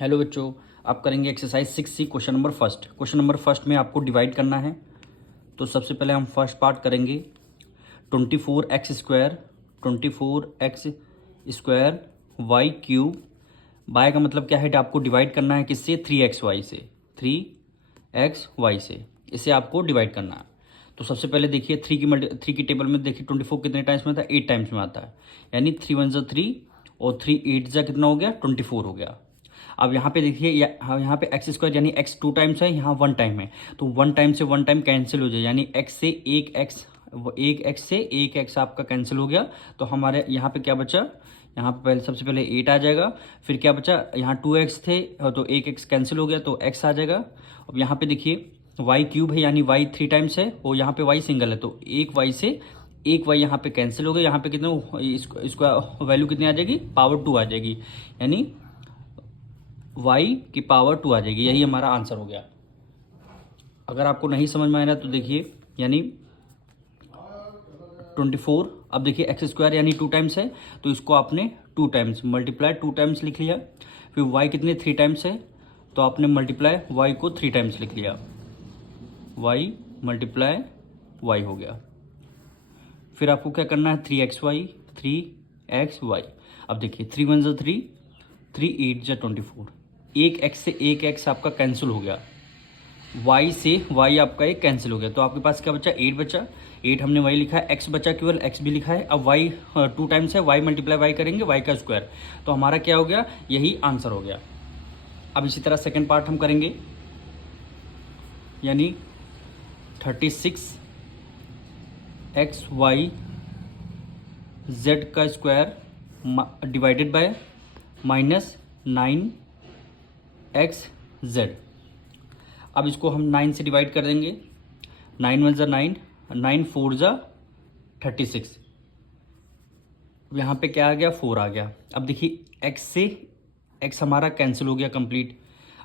Hello बच्चों, आप करेंगे exercise 6C question number first. Question number first में आपको डिवाइड करना है। तो सबसे पहले हम फर्स्ट पार्ट करेंगे 24x² 24x² Y cube. Bye का मतलब क्या है, आपको डिवाइड करना है किससे, 3xy से, 3xy से इसे आपको डिवाइड करना है। तो सबसे पहले देखिए 3 की टेबल में देखिए 24 कितने टाइम्स में आता है, 8 टाइम्स में आता है। यानी 3 1 ज़ा 3 और 3 8 ज़ा कितना हो गया, 24 हो गया। अब यहाँ पे देखिए यहाँ पे x² यानी x 2 टाइम्स है, यहाँ 1 टाइम है। तो 1 टाइम से 1 टाइम कैंसिल हो जाए, यानी x से एक x से एक x आपका कैंसिल हो गया। तो हमारे यहाँ पे क्या बचा, यहाँ पे पहले सबसे पहले 8 आ जाएगा। फिर क्या बचा, यहाँ 2x थे तो एक x कैंसिल हो गया तो x आ जाएगा। अब यहाँ पे देखिए y क्यूब है यानी y 3 टाइम्स है और यहाँ पे y सिंगल है, तो एक y से एक y यहाँ पे कैंसिल हो गया। यहाँ पे कितना इसका वैल्यू कितनी आ जाएगी, पावर 2 आ जाएगी, यानी y की पावर 2 आ जाएगी। यही हमारा आंसर हो गया। अगर आपको नहीं समझ में आ रहा तो देखिए, यानी 24, अब देखिए x² यानी 2 टाइम्स है तो इसको आपने 2 टाइम्स मल्टीप्लाई 2 टाइम्स लिख लिया। फिर y कितने 3 टाइम्स है तो आपने मल्टीप्लाई y को 3 टाइम्स लिख लिया, y मल्टीप्लाई y हो गया। फिर आपको क्या करना है, 3xy। अब देखिए 3 1 ज़ा 3 3 8 ज़ा 24, एक x से एक x आपका कैंसिल हो गया, y से y आपका एक कैंसिल हो गया। तो आपके पास क्या बचा, 8 बचा। 8 हमने y लिखा है, x बचा, केवल x भी लिखा है। अब y 2 टाइम्स है, y मल्टीप्लाई y करेंगे, y का स्क्वायर। तो हमारा क्या हो गया, यही आंसर हो गया। अब इसी तरह सेकेंड पार्ट हम करेंगे, यानी 36xy z का स्क्वायर डिवाइडेड बाय -9xz। अब इसको हम 9 से डिवाइड कर देंगे, 9 1 ज़ा 9, 9 4 ज़ा 36। यहाँ पे क्या आ गया, 4 आ गया। अब देखिए x से x हमारा कैंसिल हो गया कंप्लीट।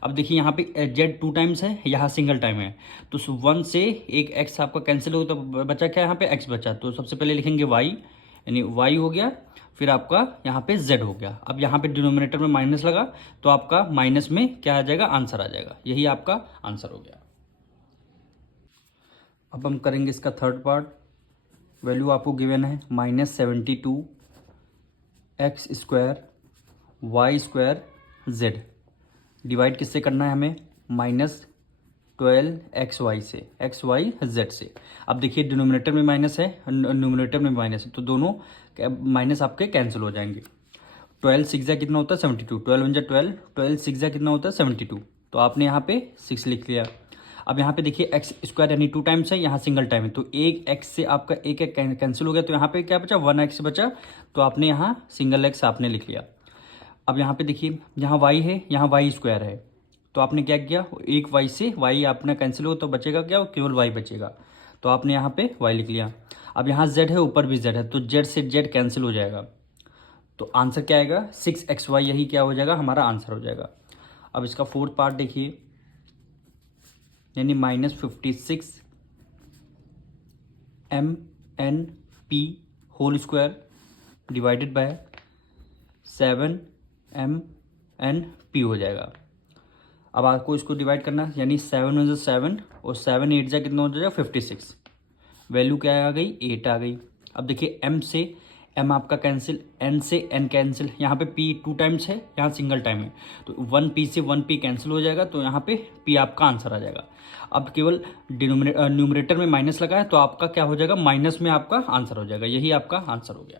अब देखिए यहाँ पे z 2 टाइम्स है, यहाँ सिंगल टाइम है, तो 1 से एक x आपका कैंसिल हो गया। तो बचा क्या, यहाँ पे x बचा। तो सबसे पहले लिखेंगे y, यानी y हो गया। फिर आपका यहाँ पे z हो गया। अब यहाँ पे डिनोमिनेटर में माइनस लगा तो आपका माइनस में क्या आ जाएगा, आंसर आ जाएगा। यही आपका आंसर हो गया। अब हम करेंगे इसका थर्ड पार्ट। वैल्यू आपको गिवन है -72x² y² z। डिवाइड किससे करना है हमें, -12xy से, xyz से। अब देखिए डिनोमिनेटर में माइनस है, न्यूमरेटर में माइनस है, तो दोनों माइनस आपके कैंसिल हो जाएंगे। 12 6 जा कितना होता है, 72। 12 1 जा 12, 12 6 जा कितना होता है, 72। तो आपने यहाँ पे 6 लिख लिया। अब यहाँ पे देखिए x² यानी 2 टाइम्स है, यहाँ सिंगल टाइम है, तो एक x से आपका एक कैंसिल हो गया। तो यहाँ पे क्या बचा, 1x बचा, तो आपने यहाँ सिंगल x आपने लिख लिया। अब यहाँ पे देखिए, यहाँ y है, यहाँ y² है, तो आपने क्या किया, एक y से y आपने कैंसिल हो तो बचेगा क्या, केवल y बचेगा, तो आपने यहाँ पे y लिख लिया। अब यहाँ z है, ऊपर भी z है, तो z से z कैंसिल हो जाएगा। तो आंसर क्या आएगा, 6xy, यही क्या हो जाएगा, हमारा आंसर हो जाएगा। अब इसका फोर्थ पार्ट देखिए, यानी -56 MNP whole square divided by 7 MNP हो जाएगा। अब आपको इसको डिवाइड करना है, यानी 7 1 ज़ा 7 और 7 8 ज़ा कितना हो जाएगा, 56। वैल्यू क्या आ गई, 8 आ गई। अब देखिए m से m आपका कैंसिल, n से n कैंसिल, यहाँ पे p 2 टाइम्स है, यहाँ सिंगल टाइम है, तो 1p से 1p कैंसिल हो जाएगा, तो यहाँ पे p आपका आंसर आ जाएगा। अब केवल न्यूमरेटर में माइनस लगा है, तो आपका क्या हो जाएगा, माइनस में आपका आंसर हो जाएगा। यही आपका आंसर हो गया।